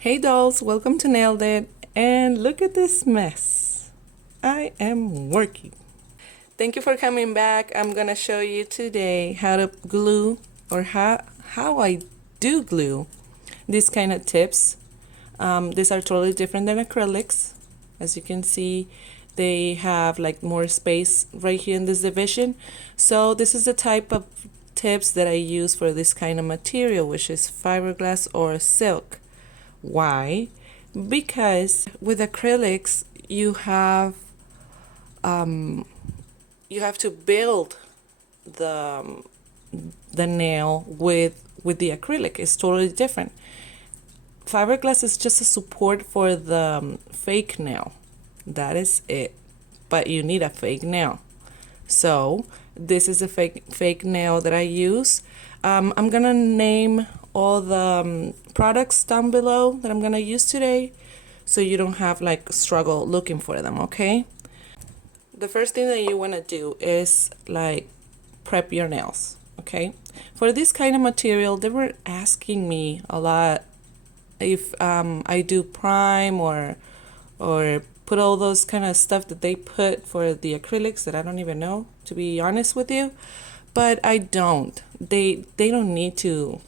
Hey dolls, welcome to Nailed It, and look at this mess. I am working. Thank you for coming back. I'm gonna show you today how to glue or how I do glue these kind of tips. These are totally different than acrylics. As you can see, they have like more space right here in this division. So this is the type of tips that I use for this kind of material, which is fiberglass or silk. Why? Because with acrylics you have to build the the nail with the acrylic. It's totally different. Fiberglass is just a support for the fake nail. That is it. But you need a fake nail. So this is a fake nail that I use. I'm gonna name all the products down below that I'm gonna use today, so you don't have like struggle looking for them. Okay. The first thing that you wanna do is like prep your nails. Okay. For this kind of material, they were asking me a lot if I do prime or put all those kind of stuff that they put for the acrylics that I don't even know, to be honest with you. But I don't. They don't need to.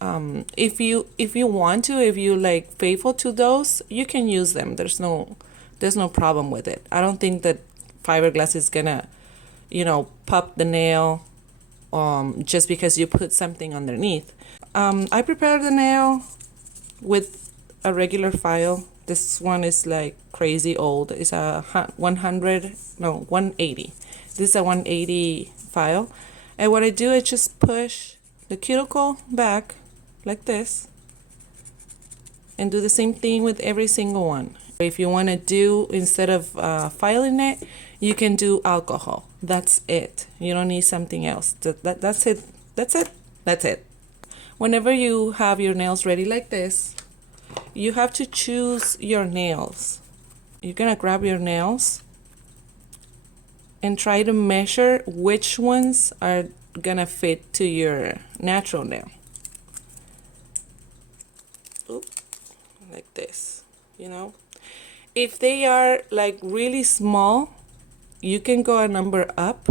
If you want to, if you like faithful to those, you can use them. There's no problem with it. I don't think that fiberglass is gonna, pop the nail just because you put something underneath. I prepared the nail with a regular file. This one is like crazy old. It's a 180. This is a 180 file. And what I do is just push the cuticle back like this and do the same thing with every single one. If you want to do, instead of filing it, you can do alcohol. That's it. You don't need something else. That's it. That's it. That's it. Whenever you have your nails ready like this, you have to choose your nails. You're gonna grab your nails and try to measure which ones are gonna fit to your natural nail. Oop, like this, If they are like really small, you can go a number up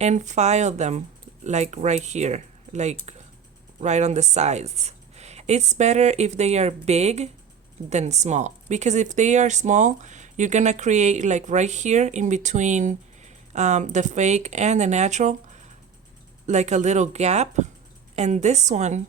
and file them like right here, like right on the sides. It's better if they are big than small, because if they are small, you're gonna create like right here in between the fake and the natural, like a little gap, and this one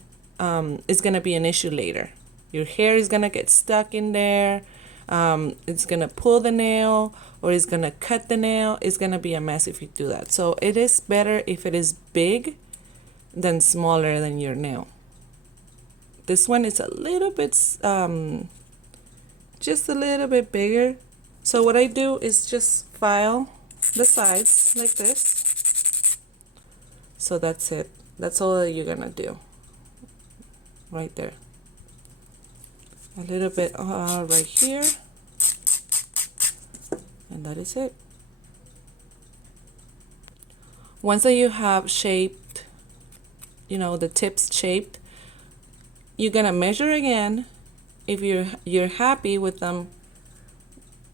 is gonna be an issue later. Your hair is gonna get stuck in there. It's gonna pull the nail, or it's gonna cut the nail. It's gonna be a mess if you do that. So it is better if it is big than smaller than your nail. This one is a little bit, just a little bit bigger. So what I do is just file the sides like this. So that's it. That's all that you're gonna do. Right there. A little bit right here. And that is it. Once that you have shaped, the tips shaped, you're gonna measure again. If you're happy with them,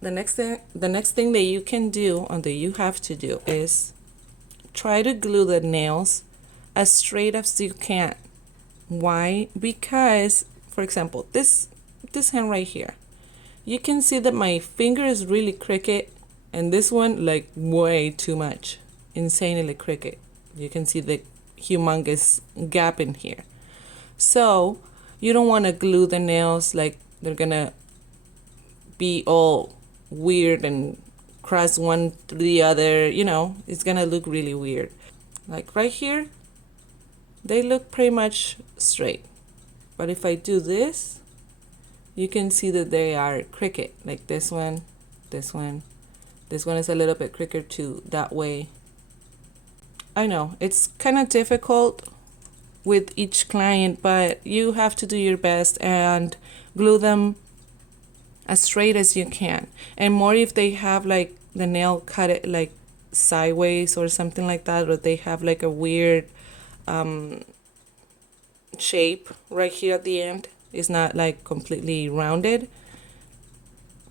the next thing that you can do, or that you have to do, is try to glue the nails as straight as you can. Why? Because, for example, this hand right here, you can see that my finger is really crooked, and this one like way too much, insanely crooked. You can see the humongous gap in here. So you don't want to glue the nails like they're gonna be all weird and cross one to the other. It's gonna look really weird. Like right here, they look pretty much straight. But if I do this, you can see that they are crooked. Like this one, this one. This one is a little bit crooked too, that way. I know, it's kind of difficult with each client, but you have to do your best and glue them as straight as you can. And more if they have like the nail cut it like sideways or something like that, or they have like a weird shape right here at the end. It's not like completely rounded.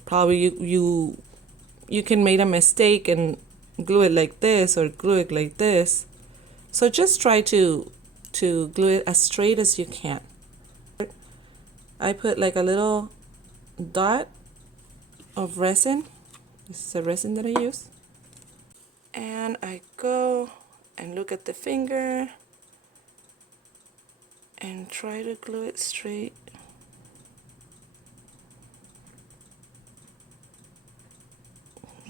Probably you can make a mistake and glue it like this or glue it like this. So just try to glue it as straight as you can. I put like a little dot of resin. This is a resin that I use. And I go and look at the finger and try to glue it straight.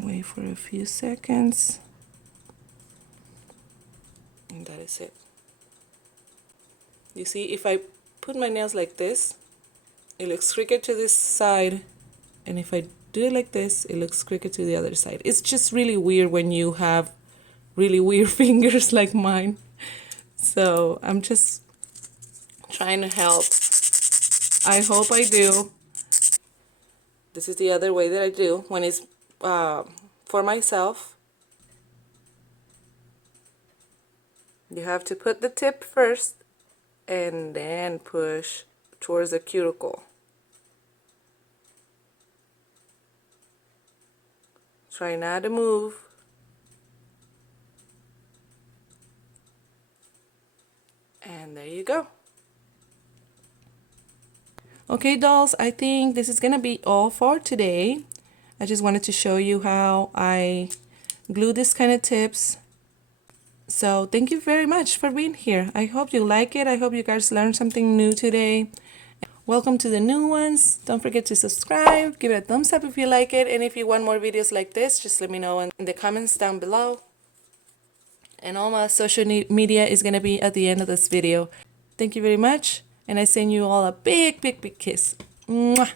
Wait for a few seconds. And that is it. You see, if I put my nails like this, it looks crooked to this side. And if I do it like this, it looks crooked to the other side. It's just really weird when you have really weird fingers like mine. So I'm just trying to help. I hope I do. This is the other way that I do when it's for myself. You have to put the tip first and then push towards the cuticle. Try not to move. And there you go. Okay, dolls, I think this is gonna be all for today. I just wanted to show you how I glue this kind of tips. So thank you very much for being here. I hope you like it. I hope you guys learned something new today. Welcome to the new ones. Don't forget to subscribe, give it a thumbs up if you like it, and if you want more videos like this, just let me know in the comments down below. And all my social media is gonna be at the end of this video. Thank you very much, and I send you all a big, big, big kiss. Mwah!